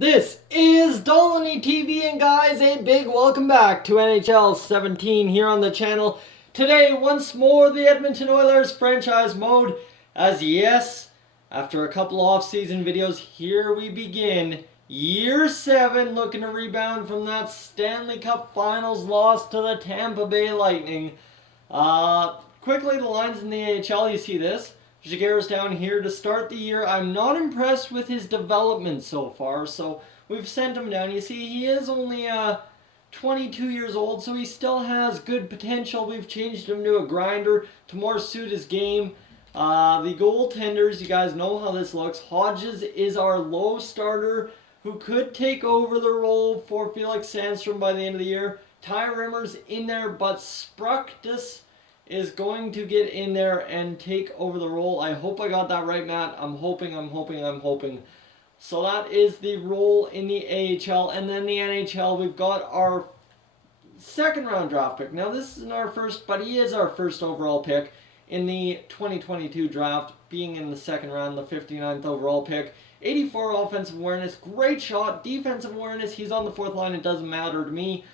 This is Dolany TV, and guys, a big welcome back to NHL 17 here on the channel. Today, once more, the Edmonton Oilers franchise mode. As yes, after a couple off-season videos, here we begin. Year 7, looking to rebound from that Stanley Cup Finals loss to the Tampa Bay Lightning. Quickly, the lines in the AHL, you see this. Jaguar's down here to start the year. I'm not impressed with his development so far, so we've sent him down. You see, he is only 22 years old, so he still has good potential. We've changed him to a grinder to more suit his game. The goaltenders, you guys know how this looks. Hodges is our low starter who could take over the role for Felix Sandstrom by the end of the year. Ty Rimmer's in there, but Sprucktus is going to get in there and take over the role. I hope I got that right, Matt. I'm hoping. So that is the role in the AHL. And then the NHL, we've got our second round draft pick. Now, this isn't our first, but he is our first overall pick in the 2022 draft, being in the second round, the 59th overall pick. 84 offensive awareness, great shot, defensive awareness. He's on the fourth line. It doesn't matter to me.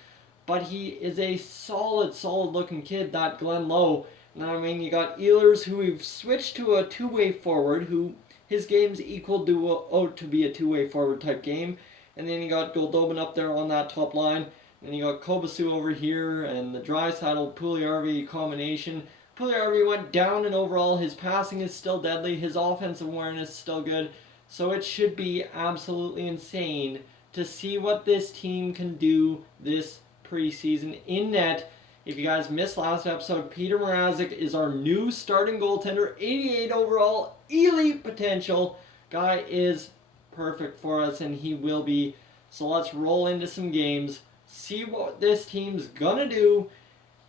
But he is a solid looking kid, that Glenn Lowe. Now, I mean, you got Ehlers, who we've switched to a two-way forward, who his game's equal to be a two-way forward type game. And then you got Goldobin up there on that top line. And you got Kobasu over here, and the Draisaitl-Puljujarvi combination. Puljujarvi went down in overall. His passing is still deadly. His offensive awareness is still good. So it should be absolutely insane to see what this team can do this preseason in net. If you guys missed last episode, Peter Mrazek is our new starting goaltender, 88 overall, elite potential. Guy is perfect for us, and he will be. So let's roll into some games, see what this team's gonna do,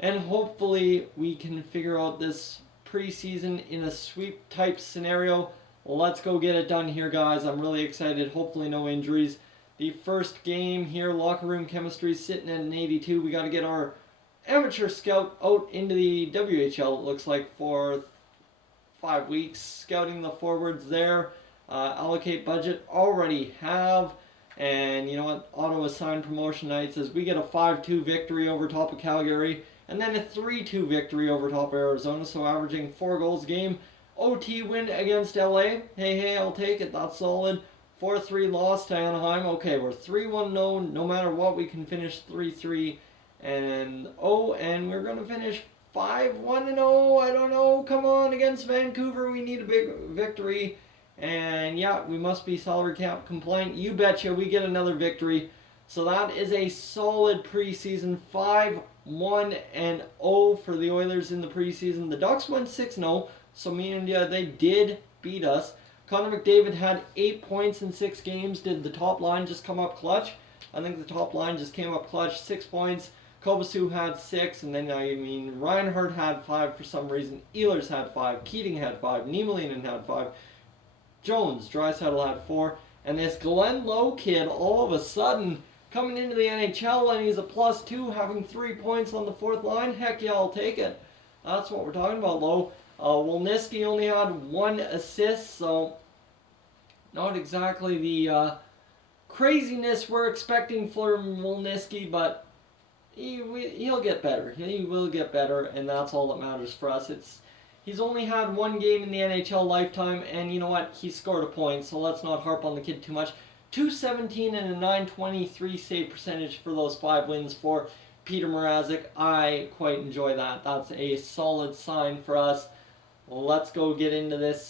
and hopefully we can figure out this preseason in a sweep type scenario. Let's go get it done here, guys. I'm really excited. Hopefully no injuries. The first game here, locker room chemistry sitting at an 82. We got to get our amateur scout out into the WHL, it looks like, for 5 weeks. Scouting the forwards there. Allocate budget, already have. And you know what? Auto-assign promotion nights as we get a 5-2 victory over top of Calgary. And then a 3-2 victory over top of Arizona. So averaging 4 goals a game. OT win against LA. Hey, I'll take it. That's solid. 4-3 loss to Anaheim. Okay, we're 3-1-0. No matter what, we can finish 3-3 and and we're going to finish 5-1-0. I don't know. Come on, against Vancouver, we need a big victory. And yeah, we must be salary cap compliant. You betcha, we get another victory. So that is a solid preseason. 5-1-0 for the Oilers in the preseason. The Ducks went 6-0, so me and they did beat us. Connor McDavid had 8 points in 6 games. Did the top line just come up clutch? I think the top line just came up clutch. 6 points. Kobasu had 6. And then, Reinhardt had 5 for some reason. Ehlers had 5. Keating had 5. Niemelainen had 5. Jones, Draisaitl had 4. And this Glenn Lowe kid, all of a sudden, coming into the NHL, and he's a +2, having 3 points on the fourth line. Heck yeah, I'll take it. That's what we're talking about, Lowe. Wolniski only had 1 assist, so not exactly the craziness we're expecting from Wolniski, but he'll get better. He will get better, and that's all that matters for us. He's only had 1 game in the NHL lifetime, and you know what? He scored a point, so let's not harp on the kid too much. .217 and a .923 save percentage for those 5 wins for Peter Mrazek. I quite enjoy that. That's a solid sign for us. Let's go get into this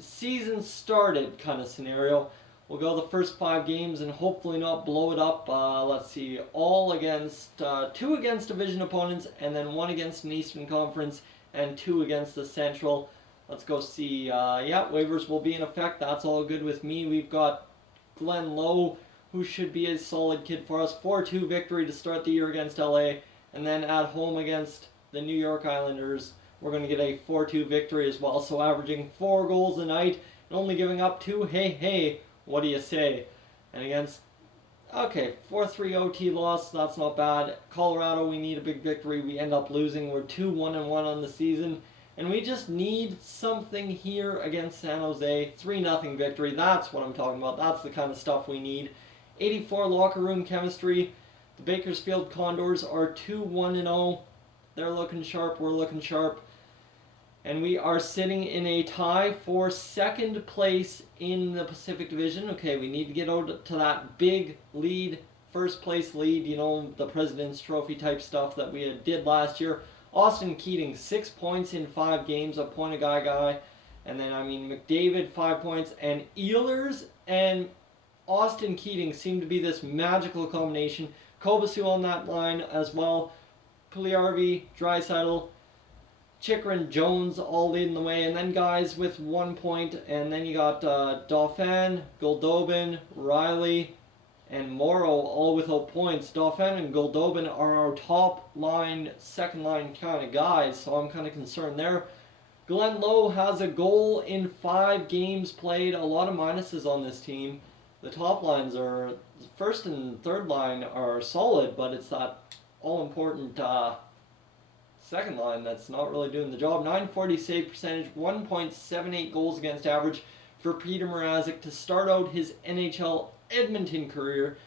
season started kind of scenario. We'll go the first 5 games and hopefully not blow it up. Let's see, all against 2 against division opponents, and then 1 against an Eastern Conference and 2 against the Central. Let's go see. Waivers will be in effect. That's all good with me. We've got Glenn Lowe, who should be a solid kid for us. 4-2 victory to start the year against LA, and then at home against the New York Islanders, we're going to get a 4-2 victory as well. So averaging 4 goals a night and only giving up 2. Hey, what do you say? And against, 4-3 OT loss. That's not bad. Colorado, we need a big victory. We end up losing. We're 2-1-1 on the season. And we just need something here against San Jose. 3-0 victory. That's what I'm talking about. That's the kind of stuff we need 84 locker room chemistry. The Bakersfield Condors are 2-1-0. They're looking sharp, we're looking sharp. And we are sitting in a tie for second place in the Pacific Division. Okay, we need to get out to that big lead, first place lead, you know, the President's Trophy type stuff that we did last year. Austin Keating, 6 points in 5 games, a point a guy. And then, McDavid, 5 points. And Ehlers and Austin Keating seem to be this magical combination. Kobasu on that line as well. Puljujarvi, Draisaitl, Chychrun, Jones all leading the way, and then guys with 1 point, and then you got Dauphin, Goldobin, Riley, and Morrow all without points. Dauphin and Goldobin are our top line, second line kind of guys, so I'm kind of concerned there. Glenn Lowe has a goal in 5 games played, a lot of minuses on this team. The top lines are, first and third line are solid, but it's that all-important second line that's not really doing the job. 940 save percentage, 1.78 goals against average for Peter Mrazek to start out his NHL Edmonton career.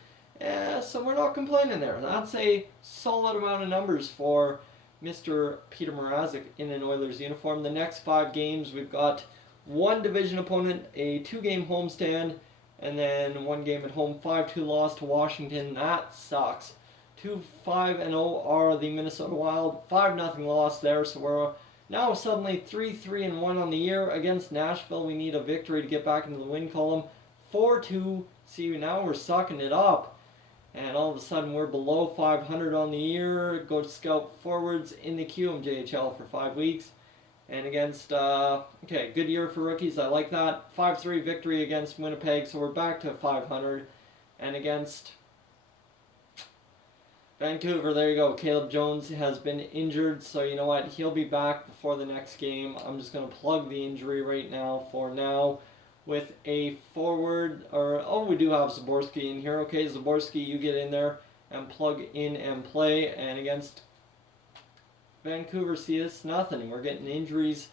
So we're not complaining there. That's a solid amount of numbers for Mr. Peter Mrazek in an Oilers uniform. The next 5 games, we've got 1 division opponent, a 2-game homestand, and then 1 game at home. 5-2 loss to Washington. That sucks. 2-5-0 are the Minnesota Wild. 5-0 loss there, so we're now suddenly 3-3-1 on the year. Against Nashville, we need a victory to get back into the win column. 4-2. See, now we're sucking it up. And all of a sudden, we're below 500 on the year. Go to scout forwards in the QMJHL for 5 weeks. And against, okay, good year for rookies. I like that. 5-3 victory against Winnipeg, so we're back to 500. And against Vancouver, there you go. Caleb Jones has been injured, so you know what? He'll be back before the next game. I'm just going to plug the injury right now for now with a forward, or, oh, we do have Zaborski in here. Okay, Zaborski, you get in there and plug in and play. And against Vancouver, see, it's nothing. We're getting injuries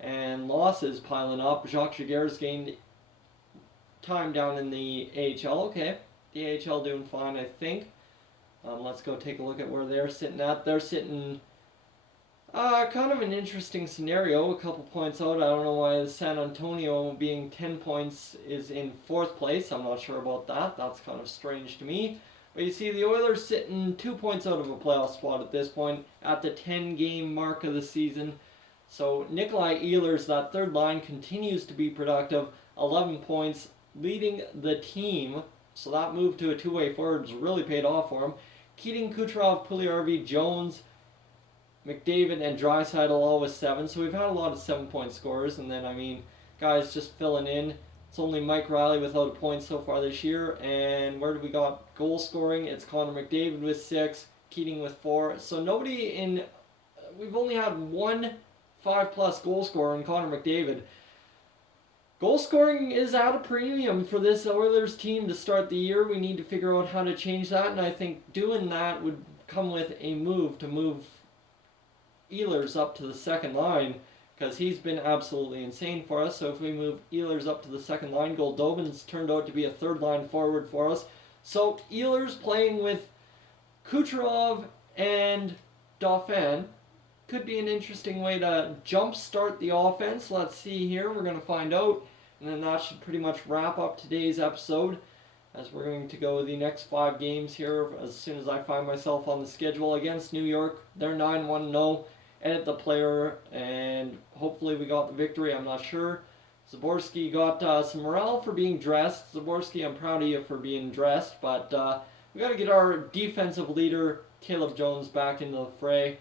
and losses piling up. Jacques Giguère's gained time down in the AHL. Okay, the AHL doing fine, I think. Let's go take a look at where they're sitting at. They're sitting kind of an interesting scenario, a couple points out. I don't know why San Antonio being 10 points is in 4th place. I'm not sure about that. That's kind of strange to me. But you see the Oilers sitting 2 points out of a playoff spot at this point at the 10-game mark of the season. So Nikolai Ehlers, that third line, continues to be productive. 11 points, leading the team. So that move to a two-way forward has really paid off for him. Keating, Kucherov, Puljujarvi, Jones, McDavid, and Draisaitl all with 7. So we've had a lot of 7-point scorers. And then, guys just filling in. It's only Mike Riley without a point so far this year. And where do we got goal scoring? It's Connor McDavid with 6, Keating with 4. So nobody in... We've only had 1 5-plus goal scorer in Connor McDavid. Goal scoring is at a premium for this Oilers team to start the year. We need to figure out how to change that, and I think doing that would come with a move to move Ehlers up to the second line, because he's been absolutely insane for us. So if we move Ehlers up to the second line, Goldobin's turned out to be a third line forward for us. So Ehlers playing with Kucherov and Dauphin could be an interesting way to jumpstart the offense. Let's see here. We're going to find out. And then that should pretty much wrap up today's episode, as we're going to go the next 5 games here as soon as I find myself on the schedule. Against New York, they're 9-1-0. Edit the player, and hopefully we got the victory. I'm not sure. Zaborski got some morale for being dressed. Zaborski, I'm proud of you for being dressed, but we got to get our defensive leader, Caleb Jones, back into the fray.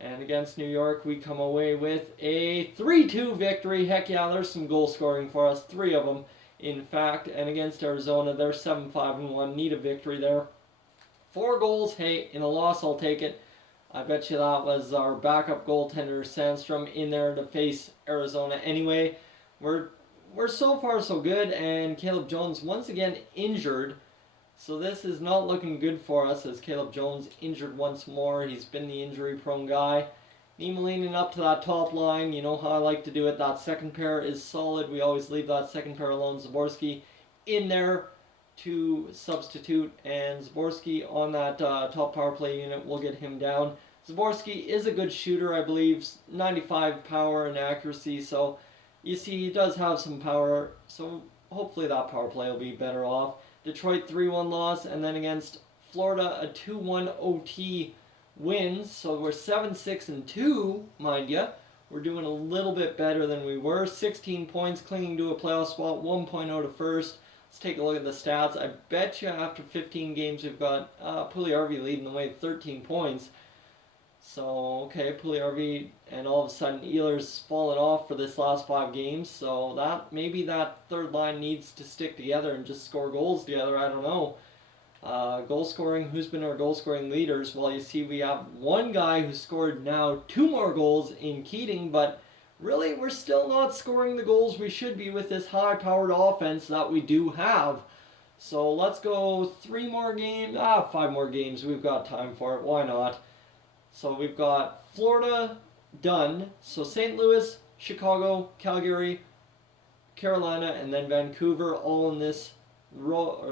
And against New York, we come away with a 3-2 victory. Heck yeah, there's some goal scoring for us. 3 of them, in fact. And against Arizona, they're 7-5-1. Need a victory there. 4 goals. Hey, in a loss, I'll take it. I bet you that was our backup goaltender, Sandstrom, in there to face Arizona. Anyway, we're so far so good. And Caleb Jones, once again, injured. So this is not looking good for us, as Caleb Jones injured once more. He's been the injury-prone guy. Niemelainen up to that top line. You know how I like to do it. That second pair is solid. We always leave that second pair alone. Zaborski in there to substitute, and Zaborski on that top power play unit will get him down. Zaborski is a good shooter, I believe, 95 power and accuracy, so you see he does have some power, so hopefully that power play will be better off. Detroit 3-1 loss, and then against Florida a 2-1 OT wins, so we're 7-6-2, mind ya. We're doing a little bit better than we were. 16 points, clinging to a playoff spot, 1.0 to first. Let's take a look at the stats. I bet you after 15 games we've got Puljujarvi leading the way with 13 points. So, okay, Puljujarvi, and all of a sudden Ehlers fallen off for this last 5 games. So that maybe that third line needs to stick together and just score goals together. I don't know. Goal scoring, who's been our goal scoring leaders? Well, you see we have one guy who scored now 2 more goals in Keating, but really we're still not scoring the goals we should be with this high powered offense that we do have. So let's go 3 more games, 5 more games, we've got time for it, why not? So we've got Florida done, so St. Louis, Chicago, Calgary, Carolina, and then Vancouver all in this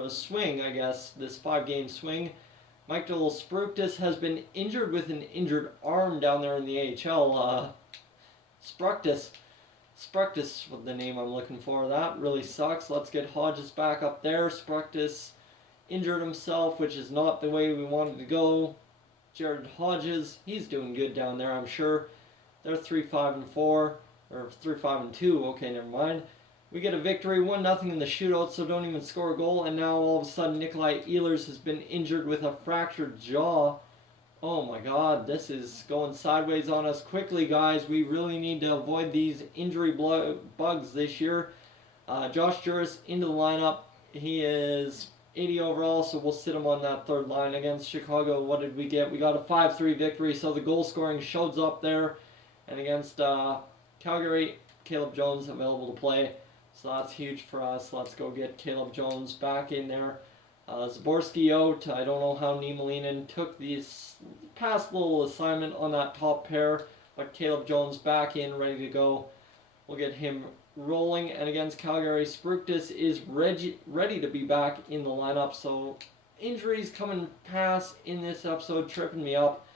swing, I guess, this 5-game swing. Michael Spruktis has been injured with an injured arm down there in the AHL. Spruktis was the name I'm looking for. That really sucks. Let's get Hodges back up there. Spruktis injured himself, which is not the way we wanted to go. Jared Hodges, he's doing good down there, I'm sure. They're 3-5-4, or 3-5-2. Okay, never mind. We get a victory, 1-0 in the shootout, so don't even score a goal. And now all of a sudden Nikolai Ehlers has been injured with a fractured jaw. Oh my god, this is going sideways on us quickly, guys. We really need to avoid these injury bugs this year. Josh Juris into the lineup. He is 80 overall, so we'll sit him on that third line against Chicago. What did we get? We got a 5-3 victory, so the goal scoring shows up there. And against Calgary, Caleb Jones available to play. So that's huge for us. Let's go get Caleb Jones back in there. Zaborski out. I don't know how Niemelainen took this past little assignment on that top pair. But Caleb Jones back in, ready to go. We'll get him rolling. And against Calgary, Spruktis is ready to be back in the lineup. So injuries coming past in this episode, tripping me up.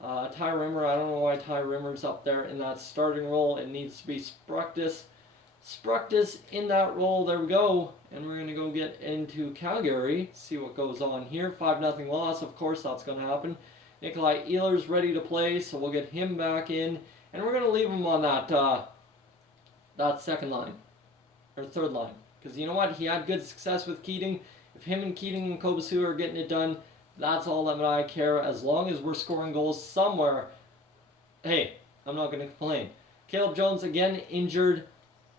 Ty Rimmer, I don't know why Ty Rimmer's up there in that starting role. It needs to be Spruktis. Spruktis in that role, there we go. And we're going to go get into Calgary, see what goes on here. 5-0 loss, of course that's going to happen. Nikolai Ehlers ready to play, so we'll get him back in. And we're going to leave him on that second line, or third line. Because you know what, he had good success with Keating. If him and Keating and Kobasu are getting it done, that's all that I care. As long as we're scoring goals somewhere, hey, I'm not going to complain. Caleb Jones again injured.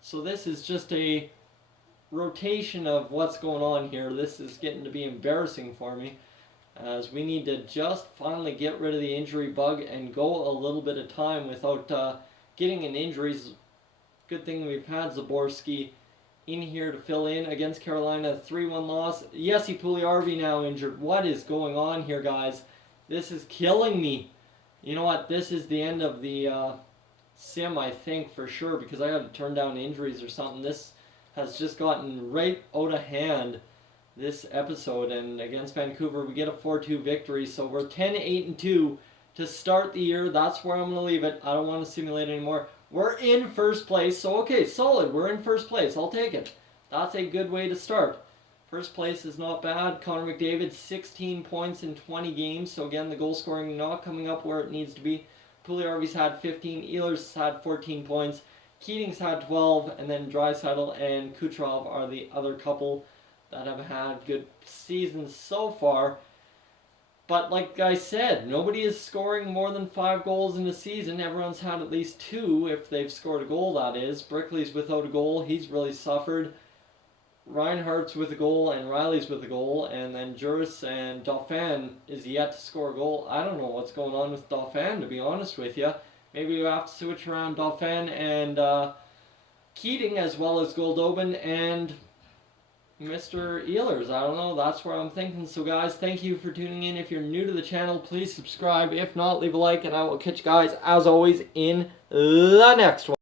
So this is just a rotation of what's going on here. This is getting to be embarrassing for me, as we need to just finally get rid of the injury bug and go a little bit of time without getting in injuries. Good thing we've had Zaborski in here to fill in against Carolina. 3-1 loss. Jesse Puljujarvi now injured. What is going on here, guys? This is killing me. You know what? This is the end of the sim, I think, for sure, because I got to turn down injuries or something. This has just gotten right out of hand, this episode. And against Vancouver, we get a 4-2 victory. So we're 10-8-2 to start the year. That's where I'm going to leave it. I don't want to simulate anymore. We're in first place. So, okay, solid. We're in first place. I'll take it. That's a good way to start. First place is not bad. Connor McDavid, 16 points in 20 games. So, again, the goal scoring not coming up where it needs to be. Puljujarvi's had 15. Ehlers had 14 points. Keating's had 12. And then Draisaitl and Kucherov are the other couple that have had good seasons so far. But like I said, nobody is scoring more than 5 goals in a season. Everyone's had at least 2 if they've scored a goal, that is. Brickley's without a goal. He's really suffered. Reinhardt's with a goal and Riley's with a goal. And then Juris and Dauphin is yet to score a goal. I don't know what's going on with Dauphin, to be honest with you. Maybe we have to switch around Dauphin and Keating as well as Goldobin and Mr. Ehlers. I don't know. That's where I'm thinking. So, guys, thank you for tuning in. If you're new to the channel, please subscribe. If not, leave a like, and I will catch you guys, as always, in the next one.